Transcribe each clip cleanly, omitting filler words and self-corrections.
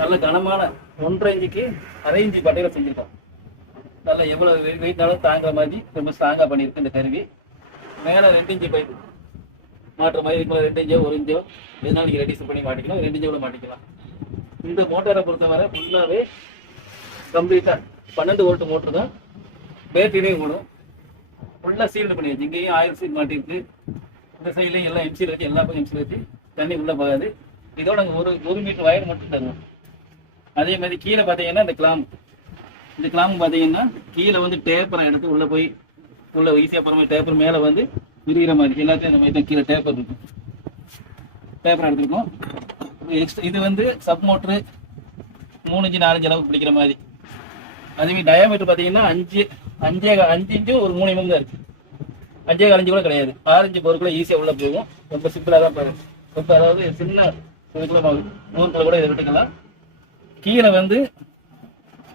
நல்ல கனமான 1.5 இன்ச்சுக்கு அரை இன்ச்சு பட்டையில செஞ்சிருக்கோம். நல்லா எவ்வளவு வெயிட்னாலும் தாங்குற மாதிரி ரொம்ப ஸ்ட்ராங்கா பண்ணியிருக்கு இந்த கருவி. மேலே 2 இன்ச்சு பைப் மாட்டுற மாதிரி இருக்கும். 2 இன்ச்சோ 1 இன்ச்சோ எதுனாலும் நீங்கள் ரெடியூஸ் பண்ணி மாட்டிக்கலாம். 2 இன்ச்சோ கூட மாட்டிக்கலாம். இந்த மோட்டாரை பொறுத்தவரை ஃபுல்லாகவே கம்ப்ளீட்டாக 12 வோல்ட் மோட்டர் தான். பேட்டரியிலையும் ஓடும். ஃபுல்லாக சீல்டு பண்ணியாச்சு. இங்கேயும் ஆயில் சீல் மாட்டிருக்கு. இந்த சைட்லையும் எல்லாம் எம்சியில் வச்சு, எல்லா பக்கம் எம்சியில் வச்சு தண்ணி உள்ளே போகாது. இதோட ஒரு மீட்டர் வயர் மட்டும் தருவோம். அதே மாதிரி கீழே பார்த்தீங்கன்னா இந்த கிளாம்பு பார்த்தீங்கன்னா கீழே வந்து டேப்பரை எடுத்து உள்ளே போய் உள்ள ஈஸியாக போகிற மாதிரி டேப்பர் மேலே வந்து விரிகிற மாதிரி எல்லாத்தையும் இந்த மாதிரி தான் கீழே டேப்பர் இருக்கும். டேப்பர் எடுத்துருக்கோம். இது வந்து சப் மோட்ரு 3 இன்ச்சு 4 இன்ச்சு அளவுக்கு பிடிக்கிற மாதிரி. அதேமாதிரி டயாமீட்டர் பார்த்தீங்கன்னா 5 இன்ச்சும் ஒரு 3 mm தான் இருக்குது. 5.25 இன்ச்சு கூட கிடையாது. 6 இன்ச்சு பொருட்களை ஈஸியாக உள்ளே போகும். ரொம்ப சிம்பிளாக தான் பாருங்க. ரொம்ப அதாவது சின்ன இதுக்குள்ள நூறுக்குள்ள கூட இதை விட்டுக்கலாம். கீழே வந்து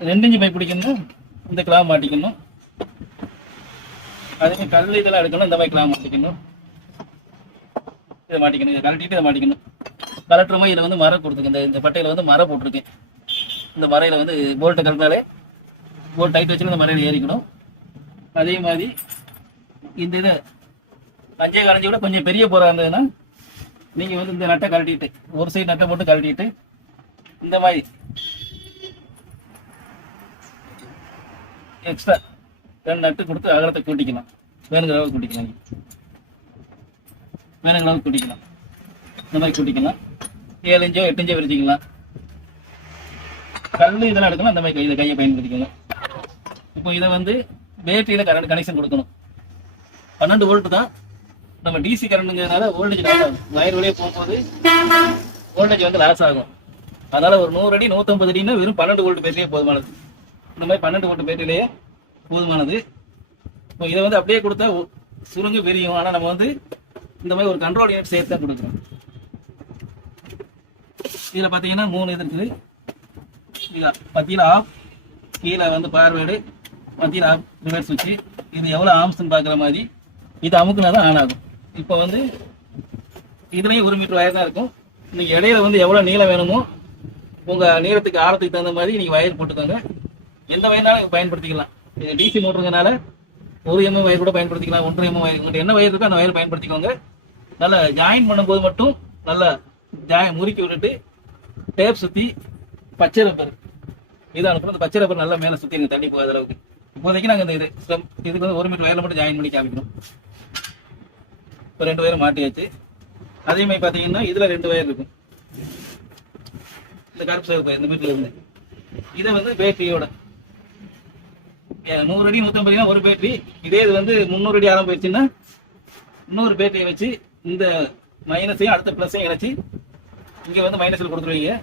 2 இன்ச்சு பைப் பிடிக்கணும். இந்த கிளாம் மாட்டிக்கணும். அதேமாதிரி கல் இதெல்லாம் எடுக்கணும். இந்த மாதிரி கிளாம் மாட்டிக்கணும். இதை மாட்டிக்கணும். இதை கழட்டிட்டு இதை மாட்டிக்கணும். கலட்டுற மாதிரி இதில் வந்து மரம் கொடுத்துருக்கு. இந்த பட்டையில் வந்து மரம் போட்டிருக்கேன். இந்த மரையில் வந்து போல்ட்டை கலந்தாலே போல்ட் டைட் வச்சுன்னு இந்த மரையில் ஏறிக்கணும். அதே மாதிரி இந்த இதை 5.25 இன்ச்சு விட கொஞ்சம் பெரிய போகிறா இருந்ததுன்னா நீங்கள் வந்து இந்த நட்டை கழட்டிட்டு ஒரு சைடு நட்டை போட்டு கழட்டிட்டு இந்த மாதிரி எக்ஸ்ட்ரா 2 நட்டு கொடுத்து அகலத்தை கூட்டிக்கலாம். வேணுங்கிற அளவுக்கு கூட்டிக்கலாம். வேணுங்கிற அளவுக்கு கூட்டிக்கலாம். இந்த மாதிரி கூட்டிக்கலாம். 7 இன்ச்சோ 8 இன்ச்சோ விரிச்சிக்கலாம். கல் இதெல்லாம் எடுக்கலாம். இந்த மாதிரி கையை பயன்படுத்திக்கலாம். இப்போ இதை வந்து பேட்டரியில் கரண்ட் கனெக்ஷன் கொடுக்கணும். 12 வோல்ட் தான். நம்ம டிசி கரண்ட்டுங்கிறதுனால வோல்டேஜ் லாஸ் ஆகும். வயர் வழியே போகும்போது வோல்டேஜ் வந்து லாஸ் ஆகும். அதனால ஒரு 100 அடி 150 அடினா வெறும் 12 வோல்ட் பேட்டரியே போதுமானது. இந்த மாதிரி 12 வோல்ட் பேட்டரியிலேயே போதுமானது. இப்போ இதை வந்து அப்படியே கொடுத்தா சுருங்கு பெரியும். ஆனால் நம்ம வந்து இந்த மாதிரி ஒரு கண்ட்ரோல் யூனிட் சேர்த்து தான் கொடுக்குறோம். இதில் பார்த்தீங்கன்னா 3 இது இருக்குது. இதில் மத்தியில் ஆஃப், கீழே வந்து பார்வேர்டு, மத்தியில் ஆஃப் ரிவர்ஸ் சுவிட்ச். இது எவ்வளோ ஆம்ஸ்ன்னு பார்க்குற மாதிரி இது அமுக்குனா தான் ஆன் ஆகும். இப்போ வந்து இதுலேயும் 1 மீட்டர் வயர் தான் இருக்கும். நீங்கள் இடையில வந்து எவ்வளோ நீளம் வேணுமோ உங்கள் நீளத்துக்கு ஆழத்துக்கு தகுந்த மாதிரி நீங்கள் வயர் போட்டுக்கோங்க. எந்த வயர்னாலும் பயன்படுத்திக்கலாம். இது டிசி மோட்டருங்கனால 1 mm வயர் கூட பயன்படுத்திக்கலாம். 1.5 mm வயர், உங்கள்கிட்ட என்ன வயர் இருக்கோ அந்த வயர் பயன்படுத்திக்கோங்க. நல்லா ஜாயின் பண்ணும்போது மட்டும் நல்லா முறுக்கி விட்டுட்டு டேப் சுற்றி பச்சை ரப்பர் இதை அனுப்பணும். அந்த பச்சை ரப்பர் நல்லா மேலே சுற்றி எனக்கு தண்ணி போகாத அளவுக்கு. இப்போதைக்கு நாங்கள் இந்த இதுக்கு வந்து 1 மீட்டர் வயரில் மட்டும் ஜாயின் பண்ணி காமிக்கணும். இப்போ 2 வயர் மாட்டியாச்சு. அதே மாதிரி பார்த்தீங்கன்னா இதில் 2 வயர் இருக்கும். இந்த கருப்பு சேவை இந்த மீட்டர்ல இருந்து இதை வந்து பேட்டரியோட 100 அடி 150 அடினா ஒரு பேட்டரி. இதே இது வந்து 300 அடி ஆரம்பம் போயிடுச்சுன்னா இன்னொரு பேட்டரியை வச்சு இந்த மைனஸையும் அடுத்த பிளஸையும் இணைச்சி இங்கே வந்து மைனஸில் கொடுத்துருவீங்க.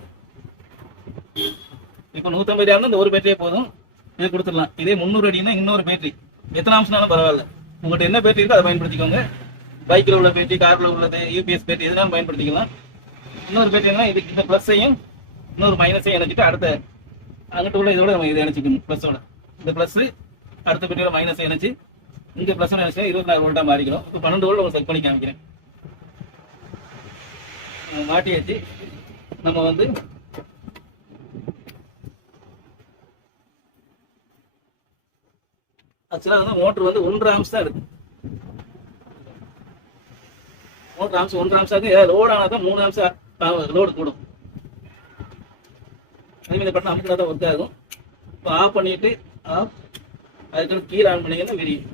இப்போ 150 ஆகுனா இந்த ஒரு பேட்டரியே போதும். இதை கொடுத்துடலாம். இதே 300 அடினா இன்னொரு பேட்டரி எத்தனை ஆம்ஸ்னாலும் பரவாயில்ல. உங்கள்கிட்ட என்ன பேட்டரி இருக்கோ அதை பயன்படுத்திக்கோங்க. பைக்கில் உள்ள பேட்டரி, காரில் உள்ளது, யூபிஎஸ் பேட்டரி எதுனாலும் பயன்படுத்திக்கலாம். இன்னொரு பேட்டரினா இதுக்கு இந்த ப்ளஸ்ஸையும் இன்னொரு மைனஸையும் இணைச்சிட்டு அடுத்த அங்கிட்ட உள்ள இதோட நம்ம இதை இணைச்சிக்கணும். ப்ளஸோட இந்த ப்ளஸ் அடுத்த பேட்டரியோட மைனஸை இணைச்சி இங்கே ப்ளஸ் இணைச்சா 24 வோல்ட்டாக மாறிக்கிறோம். இப்போ 12 வோல்ட் செட் பண்ணி காமிக்கிறேன். மாட்டியாச்சு. நம்ம வந்து ஆக்சுவலாக வந்து மோட்டர் வந்து 1.5 ஆம்ஸ் தான் இருக்கு. மோட்டர் ஆம்ஸ் 1.5 ஆம்ஸ் ஆகுது. லோட் ஆனால் தான் 3 ஆம்ஸ் லோடு கூடும். அதே மாதிரி பட்டன் அமுக்கினா தான் ஒர்க் ஆகும். இப்போ ஆஃப் பண்ணிட்டு ஆஃப், அதுக்கு கீழே ஆன் பண்ணிங்கன்னா விரியும்.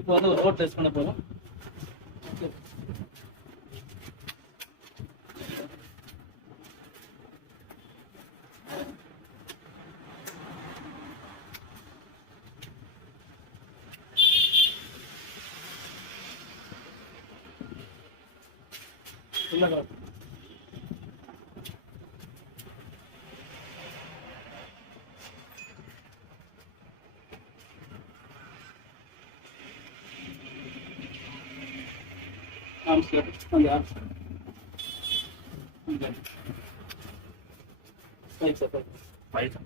இப்போ வந்து ஒரு ரோட் டெஸ்ட் பண்ண போகிறோம். இல்லை ஆம்ஸ் அந்த ஆம்ஸ் ரைட் சார். பைசா